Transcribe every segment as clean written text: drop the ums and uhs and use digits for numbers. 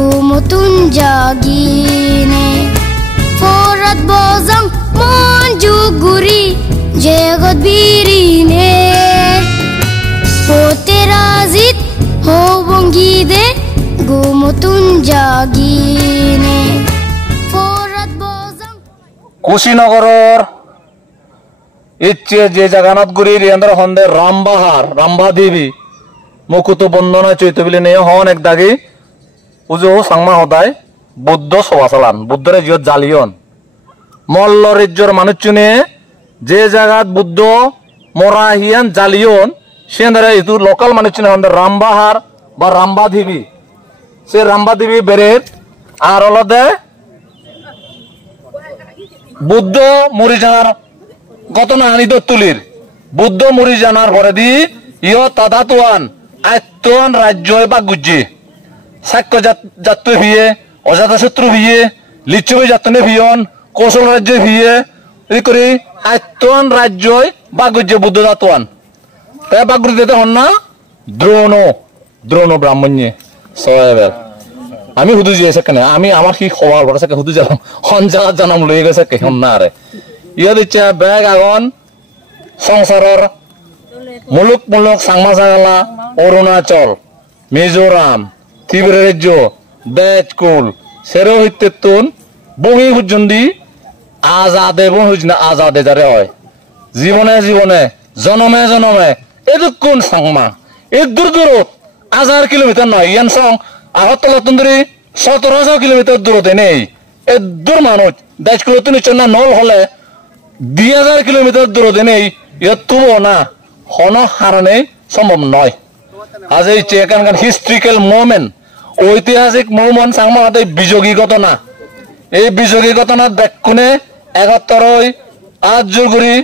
gumutun jagine forat bozang manjuguri jegot birine poterazit hobongide gumutun jagine forat bozang কুশীনগৰৰ ইচ্ছে যে জাগানাত গুৰি রিয়ান্দর হন্দে রামবাহার রামবা দেবী মুকুত বন্দনা চৈত বিলে নিয়ে হন এক দাগি উজো সাংমা হদায় বুদ্ধ সবাসালান বুদ্ধরে জিয়ত জালিয়ন মল্ল রাজ্যর মানুষজনে যে জায়গাত বুদ্ধ মরা হিয়ান জালিয়ন সে ইতু লোকাল মানুষজনে হন্দে রামবাহার বা রামবা দেবী সে রামবা দেবী বেরের আর অলদে বুদ্ধ মরি জানার ঘটনা আনিত তুলির বুদ্ধ মরি জানার পরে দি ইয় তাদাতুয়ান আয়ত্তান রাজ্য বা গুজ্জি সাক্ষ্য যাত্র ভিয়ে অজাত শত্রু ভিয়ে লিচ্ছবি যাত্রনে ভিয়ন কৌশল রাজ্য ভিয়ে এই করে আয়ত্তান রাজ্য বা গুজ্জে বুদ্ধ দাতুয়ান তাই বাগুরি দিতে হন না দ্রোণ দ্রোণ ব্রাহ্মণ্যে সয়াবেল আমি হুদু জিয়েছে কেন আমি আমার কি খবর বড় সাকে হুদু জানাম হন জায়গা জানাম লই গেছে কে হন না রে ইয়া দিচ্ছে ব্যাগ আগন সংসারের মুলুক মুলুক সাংমা জাগালা অরুণাচল মিজোরাম ত্রিপুরা রাজ্য বেজকুল সেরো হইতেতুন বহি হুজন্দি আজাদে বহি হুজনা আজাদে যারে হয় জীবনে জীবনে জনমে জনমে এদুকুন সাংমা এই দূর দূরত 1000 কিলোমিটার নয় ইয়ান সং আগরতলা তুন্দরি 1700 কিলোমিটার দূরতে নেই এ দূর মানুষ 10 কিলোমিটার নিচে না নল হলে 2000 কিলোমিটার দূরতে নেই তুবো না হন হারানে সম্ভব নয় আজ এই এখানকার হিস্ট্রিক্যাল মোমেন্ট ঐতিহাসিক মোমেন্ট সাংমা হাতে বিযোগী ঘটনা এই বিযোগী ঘটনা দেখুনে 71 আজ জুগুরি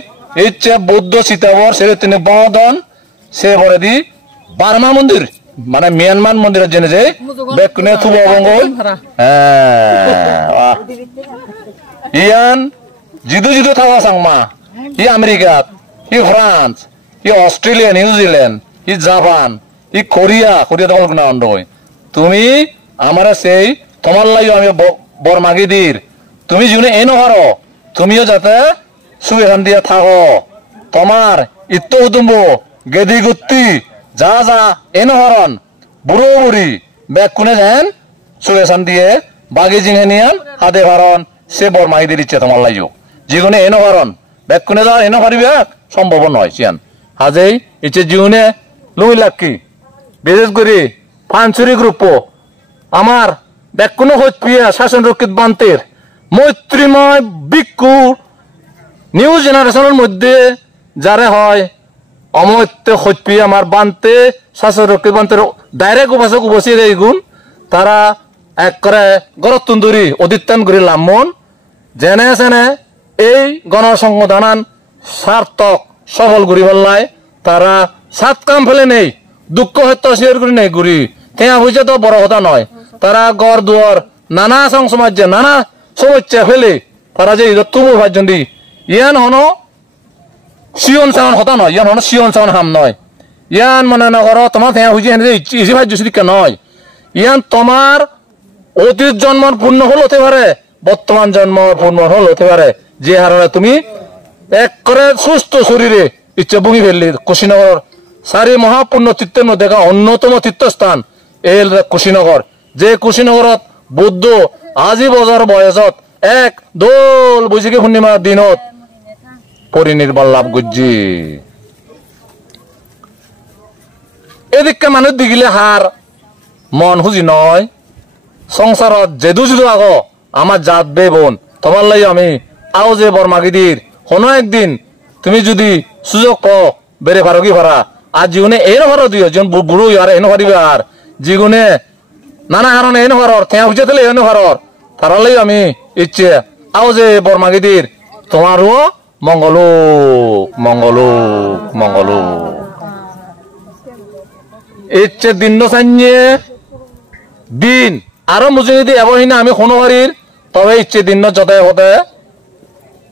ইচ্ছে বৌদ্ধ সীতাবর সে তিনি বদন সে পরে দি বার্মা মন্দির মানে মিয়ানমার মন্দিরের জন্য যে দেখুনে থুবো বঙ্গল ইয়ান জিদু জিদু থাকা সাংমা ই আমেরিকা ই ফ্রান্স ই অস্ট্রেলিয়া নিউজিল্যান্ড ই জাপান ই কোরিয়া কোরিয়া দখল না অন্ড তুমি আমার সেই তোমার লাগে আমি বর মাগি দির তুমি জীবনে এ নহারো তুমিও যাতে সুবিধান দিয়ে থাকো তোমার ইত্ত উদুম্ব গেদি গুত্তি যা যা এ নহরন বুড়ো বুড়ি ব্যাগ কুনে যান সুবিধান দিয়ে বাগি জিঙে নিয়ান হাতে ভারন সে বর মাগি দিয়ে ইচ্ছে তোমার লাগিও জীবনে এ নহরন ব্যাগ কুনে যাওয়া এ নহারিবে সম্ভব নয় চিয়ান হাজেই ইচ্ছে জীবনে লুই লাকি বিশেষ করে ফানসুরি গ্রুপ আমার ব্যাকুনো হইয়া শাসন রক্ষিত বান্তের মৈত্রীময় বিক্ষু নিউ জেনারেশনের মধ্যে যারে হয় অমৈত্য হইপি আমার বান্তে শাসন রক্ষিত বান্তের ডাইরেক্ট উপাসক বসিয়ে দেয় গুণ তারা এক করে গরতুন্দুরি অদিত্যান করে লামন জেনে সেনে এই গণসংগঠনান সার্থক সফল করি বললাই তারা সাত কাম ফেলে নেই দুঃখ হত্যা শেয়ার করি নেই ঘুরি তেয়া হয়েছে তো বড় কথা নয় তারা গড় দুয়ার নানা সমাজে নানা সমস্যা ফেলে তারা যে তুবু ভাজন দি ইয়ান হন শিয়ন চাওয়ান হতা নয় ইয়ান হন শিয়ন চাওয়ান হাম নয় ইয়ান মানে নগর তোমার তেয়া হয়েছে ইসি ভাজ্য সিদিকা নয় ইয়ান তোমার অতীত জন্ম পূর্ণ হল হতে পারে বর্তমান জন্ম পূর্ণ হল হতে পারে যে হারে তুমি এক করে সুস্থ শরীরে ইচ্ছে বুঙি ফেললি কুশীনগর সারি মহাপূর্ণ তীর্থের মধ্যে অন্যতম তীর্থস্থান এল কুশীনগর যে কুশীনগরত বুদ্ধ আজি বছর বয়সত এক দোল বুঝিকে পূর্ণিমার দিনত পরিনির্বাণ লাভ গুজি এদিকে মানুষ দেখিলে হার মন হুজি নয় সংসারত যেদু যেদু আগ আমার জাত বে বোন তোমার লাই আমি আও যে বরমাগিদির কোনো একদিন তুমি যদি সুযোগ পাও বেড়ে পারো কি ভাড়া আর জীবনে এই নভারো দিও যেমন বুড়ো আর এনে পারিবে আর জীবনে নানা কারণে এনে ভারর তেয়া বুঝে দিলে এনে ভারর তারালেই আমি ইচ্ছে আও যে বরমাগিদির তোমারও মঙ্গলো মঙ্গলো মঙ্গলো ইচ্ছে দিন সাইয়ে দিন আরো মুঝে যদি এবহিনা আমি কোনো বাড়ির তবে ইচ্ছে দিন যথায় হতে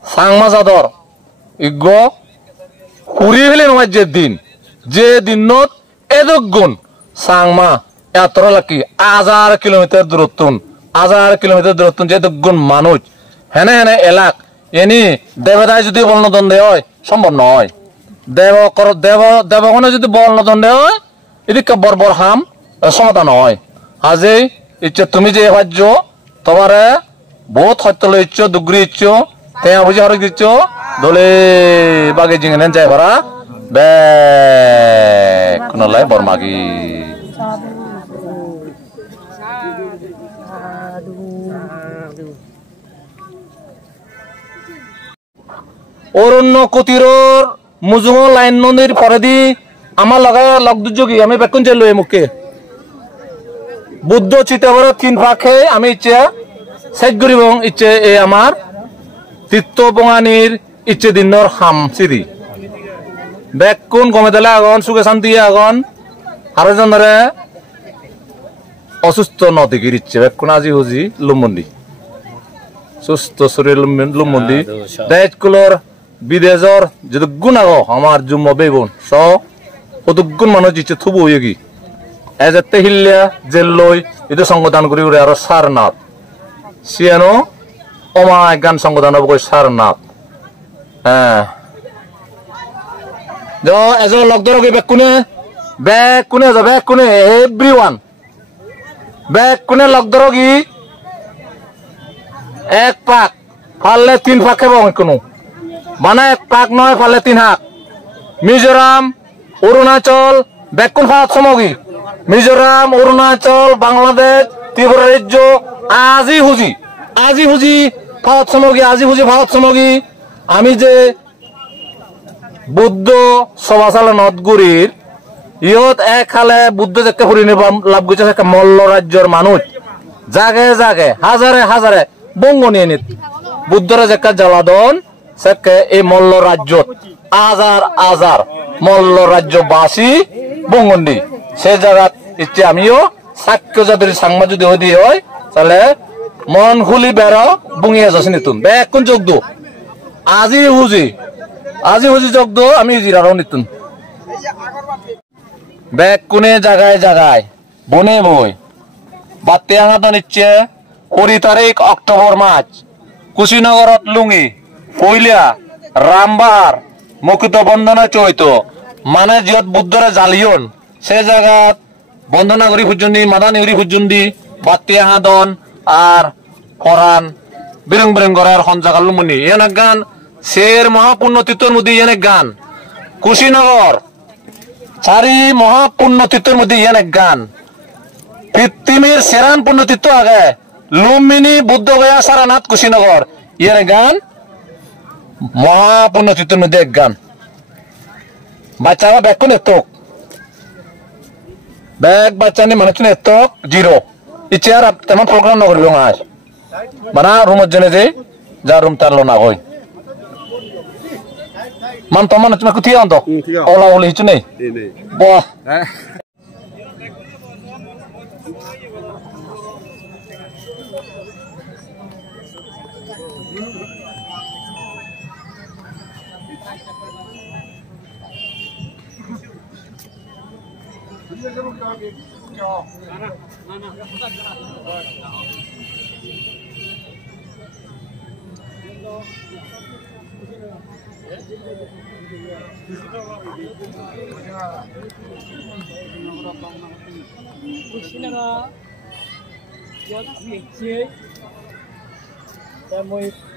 সাংমা চাদর ইগ ফুরি ফেলে নয় যে দিন এদক গুণ সাংমা এত লাকি 1000 কিলোমিটার দূরত্ব যেহেতু গুণ মানুষ হেনে হেনে এলাক এনি দেবতায় যদি বর্ণদণ্ডে হয় সম্ভব নয় দেবগণে যদি বর্ণদণ্ডে হয় এদিকে বর্বর হাম সমাধান হয় আজি ইচ্ছে তুমি যে ভাজ্য তোমারে বহুত সত্য লইছ দুগ্রি ইচ্ছ তেয়া বুঝি হরক দিচ্ছ দলে বাগে জিঙে যায় ভাড়া বে কোনলাই বর্মাগি অরণ্য কুটিৰৰ মুজুঙ লাইন নদীৰ পৰেদি আমাৰ লগ দুযোগী আমি বেকুন যে লৈ মুখে বুদ্ধ চিতাবৰৰ 3 ফাঁকে আমি ইচ্ছে চেক কৰিব ইচ্ছে এই আমাৰ তীৰ্থ বঙানীৰ ইচ্ছে দিনৰ হাম চিৰি বেকুন গমেদলা আগন সুখে শান্তি আগন আৰু জনৰে অসুস্থ নদীগিৰ ইচ্ছে বেকুন আজি হুজি লুমন্দি সুস্থ শৰীৰ লুমন্দি দেশকুলৰ বিদেশৰ যদি গুণ আগো আমার জুম্ম বেগুন স কতগুণ মানুষ ইচ্ছে থুবু হইগি এজতে হিল্লা জেল লই এটা সংগঠন করি উড়ে আর সারনাথ সিয়ানো অমায় গান সংগঠন হব সারনাথ হ্যাঁ এজন লগ ধরকি বেকুনে এভরিওয়ান বেকুনে লগ ধরকি এক পাক ফাললে 3 পাক খেব কোনো মানে এক পাক নয় ফাললে 3 হাক মিজোরাম অরুণাচল বেকুন ফাত সমগি মিজোরাম অরুণাচল বাংলাদেশ ত্রিপুরা রাজ্য আজি হুজি ফাত সমগি আমি যে বুদ্ধ সভাশালা নদগুরির ইহত এক হালে বুদ্ধ যে ফুরি লাভ গেছে মল্ল রাজ্যর মানুষ জাগে হাজারে বঙ্গ নিয়ে নিত বুদ্ধরা যে জ্বালাদন সেকে এই মল্ল রাজ্য আজার মল্ল রাজ্যবাসী বঙ্গন্ডি সে জায়গা ইচ্ছে আমিও সাক্ষ্য যদি সাংমা যদি হদি হয় তাহলে মন খুলি বেড়া বুঙিয়ে যাচ্ছে নিতুন বেকুন যোগ দো আজি হুজি যোগ দো আমি জিরারও নিতুন বেকুনে জায়গায় বনে বই বাত্তে আঙাদন ইচ্ছে 20 তারিখ অক্টোবর মাস কুশিনগরত লুঙ্গি কইলিয়া রামবার মুকুত বন্দনা চৈত মানে যত বুদ্ধরা জালিয়ন সে জায়গাত বন্দনা করি পর্যন্ত মাদানি করি পর্যন্ত বাত্তি হাদন আর ফরান বিরং করার হঞ্জাগাল মুনি এনে গান শের মহাপূর্ণ তীর্থর মধ্যে এনে গান কুশিনগর 4 মহাপূর্ণ তীর্থর মধ্যে এনে গান পৃথিবীর সেরান পূর্ণ তীর্থ আগে লুম্বিনী বুদ্ধ গয়া সারানাথ কুশিনগর এনে গান মহাপূর্ণ তীর্থর মধ্যে এক গান বাচ্চারা বেকুন এতক ব্যাগ বাচ্চানি মানুষ এতক 0 ইচ্ছে আর তেমন প্রোগ্রাম না করিল আজ মানে রুমের জন্য যে যা রুম তারলো না হয় মান তোমার তুমি কোথায় আনতো ওলা ওলি কিছু নেই বাহ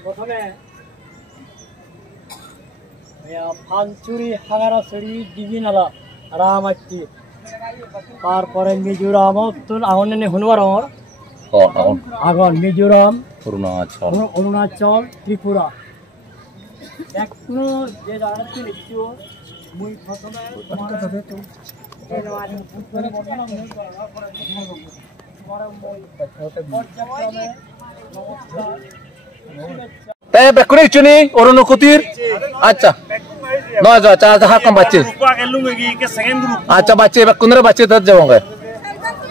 প্রথমে ফানচুরি হাগারাছড়ি ডিবিনালা রামাটি তারপরে মিজোরাম আগনে হনুয়ার আগন মিজোরাম অরুণাচল ত্রিপুরা যে জায়গাটি লিখছি মুই প্রথমে বেকুনে ইচ্ছুনি অরুণকুতির আচ্ছা নয় আচ্ছা হাকম বাচ্চে আচ্ছা বাচ্চে বেকুনের বাচ্চে তার যাব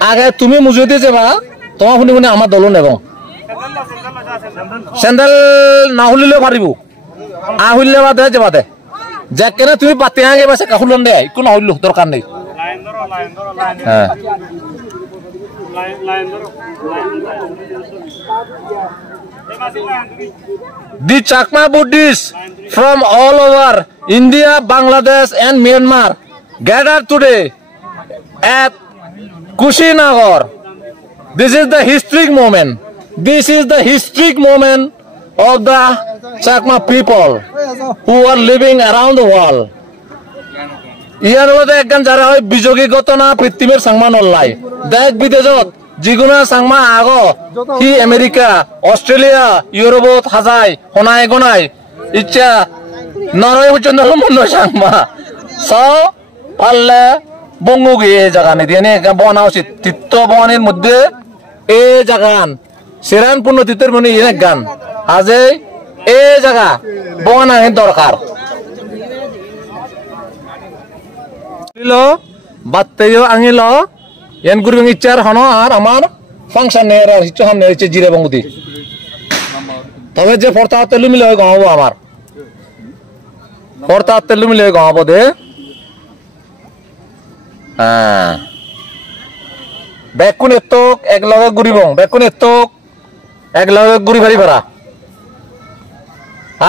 আগে তুমি মুজুই দিয়ে যাবা তোমার শুনি আমার দল নেব স্যান্ডেল না হুলিলেও পারিব আহুললে বাদে যাবা দে যেকেনে তুমি পাতি আগে বাসে কাহুলন দে একটু না হইল দরকার নেই হ্যাঁ The Chakma Buddhists from all over India, Bangladesh and Myanmar gathered today at Kushinagar. This is the historic moment. This is the historic moment of the Chakma people who are living around the world. ইয়ার মধ্যে একজন যারা হয় বিযোগী ঘটনা পৃথিবীর সাংমান অল্লাই দেশ বিদেশত যিকোনো সাংমা আগ হি আমেরিকা অস্ট্রেলিয়া ইউরোপত হাজাই হনাই গনাই ইচ্ছা নরওয়ে পর্যন্ত মন সাংমা সব পারলে বঙ্গুগি এই জায়গা নিয়ে দিয়ে বনা উচিত তীর্থ বনের মধ্যে এই জায়গান সেরান পূর্ণ তীর্থের মনে ইয়ে গান আজে এই জায়গা বনা দরকার বাত্তেও আঙিল এন গুরু ইচ্ছার হন আর আমার ফাংশন নেয়ার ইচ্ছা সামনে হচ্ছে জিরে বঙ্গুতি তবে যে ফর্তা তেলু মিলে গাঁবো আমার ফর্তা তেলু মিলে গাঁবো দে হ্যাঁ বেকুন এতক এক লগে ঘুরিব বেকুন এতক এক লগে ঘুরি ফারি পারা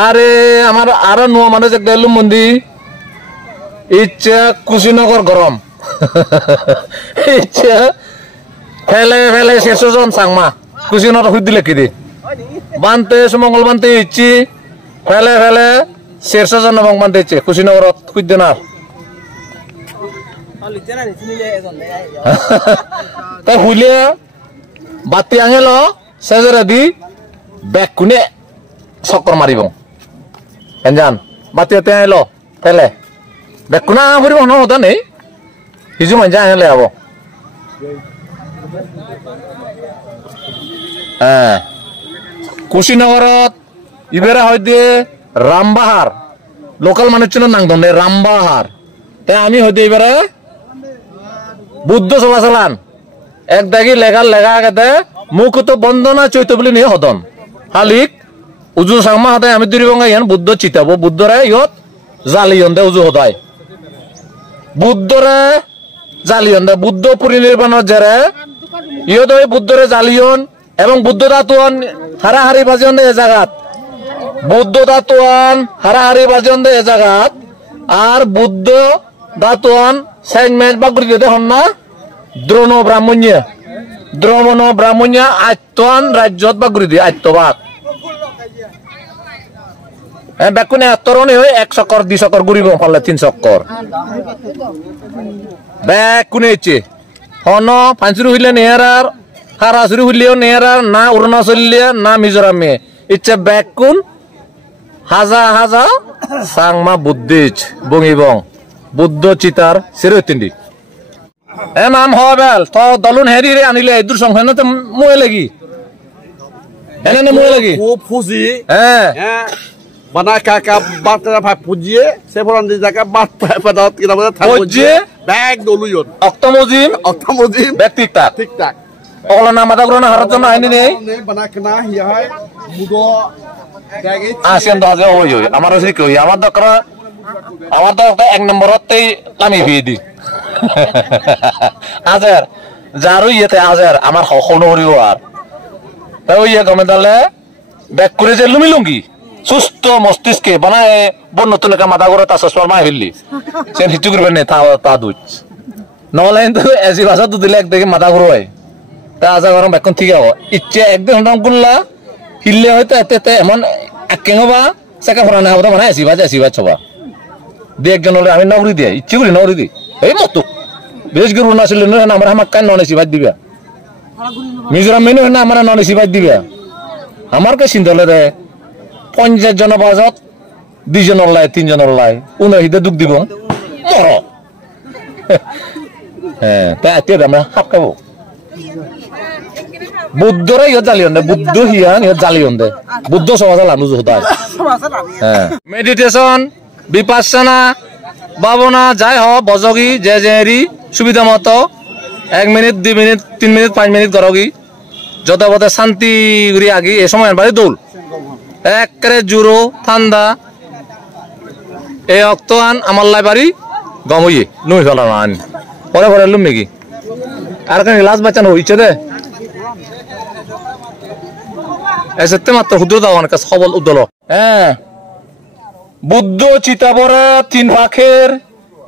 আরে আমার আরো নোয়া মানুষ একটা এলুম মন্দির ইচ্ছা কুশিনগর গরম ইচ্ছা ফেলে ফেলে শেষজন সাংমা কুশিনগর হুই দিলে কি দি বানতে সুমঙ্গল বানতে ইচ্ছি ফেলে ফেলে শেষজন এবং বানতে ইচ্ছে কুশিনগরত হুই দেন আর তাই হুইলে বাতি আঙেল সেজরে দি ব্যাগ কুনে চক্কর মারিব এনজান বাতি এতে আইল ফেলে বেকুনা ফুৰিব নহতা নেই সিজু মাঞ্জা আহিলে হব কুশিনগৰত ইবেৰা হয় দিয়ে রামবাহার লোকাল মানুষজন নাং দে রামবাহার তাই আমি হইতে এবারে বুদ্ধ সভা চালান এক দাগি লেগাল লেগা আগেতে মুখ তো বন্দনা চৈত বুলি নিয়ে হদন হালিক উজু চাংমা হতে আমি দুরিবঙ্গা ইয়ান বুদ্ধ চিতাব বুদ্ধরে ইহত জালিয়ন দে উজু হদায় বুদ্ধরে জালিয়ন দে বুদ্ধ পরিনির্বাণের জেরে ইহত বুদ্ধরে জালিয়ন এবং বুদ্ধ দাতুয়ান হারাহারি বাজন দে এ জায়গাত বুদ্ধ দাতুয়ান হারাহারি বাজন দে এ জায়গাত আর বুদ্ধ দাতুয়ান সেগমেন্ট বাগুরি দে হন না দ্রোণ ব্রাহ্মণ্য আত্মান রাজ্যত বাগুরি দিয়ে আত্মবাদ বেকুনে তরণে হয়ে 1 চক্কর 2 চক্কর ঘুরিব পারলে 3 চক্কর বেকুনে ইচ্ছে হন পাঁচুরি হইলে নেয়ার হারাচুরি হইলেও নেয়ার না অরুণাচলিয়া না মিজোরামে ইচ্ছে বেকুন হাজা হাজা সাংমা বুদ্ধিজ বঙিবং বুদ্ধ চিতার চিরতিন্দি এ নাম হবেল তো দলুন হেরি রে আনিলে দূর সংখ্যা না তো মুয়ে লাগি এনে না মুয়ে লাগি ও ফুজি হ্যাঁ বানা কাকা বাতরা ভাই পুজিয়ে সেফরন দি জায়গা বাত পাদাত কিনা বলে পুজিয়ে ব্যাগ দলুয়ন অক্টোমজিম ব্যাগ ঠিকঠাক ওলা না মাথা করোনা হারাত না আইনি নেই বানা কেনা হিয়া হয় মুদো ব্যাগ আসেন দাজে ওই আমার আছে কি আমার দরকার এক নম্বরতেই লামি ফিয়ে দি আজার যারু ইয়েতে আজার আমার হখনো হরিও আর তাই ওই গমে দালে ব্যাগ করে যে লুঙ্গি সুস্থ মস্তিষ্কে বানায় বন নতুন একটা মাথা করে তা চশমার মায় ফেললি সে হিচু করবেন না তা দুধ নহলে কিন্তু এসি ভাষা তো দিলে একদিকে মাথা ঘুরো হয় তা আজা গরম বেকন ঠিক হবো ইচ্ছে একদিন হঠাৎ করলা হিললে হয়তো এতে এমন আকেং হবা চেকা ফরা না হবো মানে এসি ভাজ ছবা দুই একজন হলে আমি নগরী দিয়ে ইচ্ছে করি নগরী দি এই মতো বেশ গরু না ছিল না আমরা আমার কান নন এসি ভাজ দিবা মিজোরাম মেনু না আমরা নন এসি ভাজ দিবা আমার কে চিন্তা রে 50 জন বাজত 2 জনের লাই 3 জনের লাই উনাহিতে দুঃখ দিব মর হ্যাঁ তাই আতে আমরা হাত খাবো বুদ্ধরে ইয়ে জালিয়ন দে বুদ্ধ হিয়ান ইয়ে জালিয়ন দে বুদ্ধ সমাজ লানুজ হতায় হ্যাঁ মেডিটেশন বিপাসনা ভাবনা যাই হ বজগি জেরি সুবিধা মতো 1 মিনিট 2 মিনিট 3 মিনিট 5 মিনিট করগি যত বতে শান্তি করি আগি এই সময় বাড়ি দৌল একরে জুরো ঠান্ডা এই অক্তআন আমার লাই বাড়ি গমইয়ে নুই ফেলা না আনি পরে পরে লুম নাকি আর কেন লাজ বাঁচানো হইছে রে এসে মাত্র হুদ্র দাও অনেক সবল উদ্দল হ্যাঁ বুদ্ধ চিতাবরা 3 ভাখের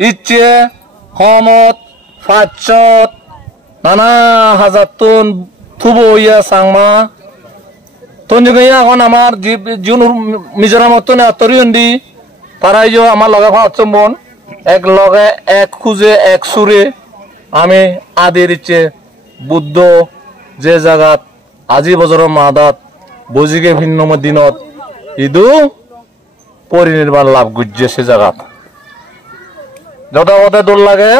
ইচ্ছে হমত ফাচত নানা হাজার টন থুবো ইয়া সাংমা তন জগইয়া এখন আমার জুন মিজোরামত না তরিয়ন্দি তারাইও আমার লগে ভাবছমন এক লগে এক খুঁজে এক সুরে আমি আদির ইচ্ছে বুদ্ধ যে জায়গাত আজি বছর মাদাত বজিকে ভিন্ন দিনত ইদু পরিনির্বাণ লাভ গুজছে সে জায়গাত যদে হদে দোল লাগে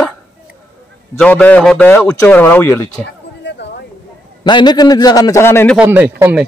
যদে হদে উচ্চ করে উইয়ে লিখছে না এনে জায়গা নেই ফোন নেই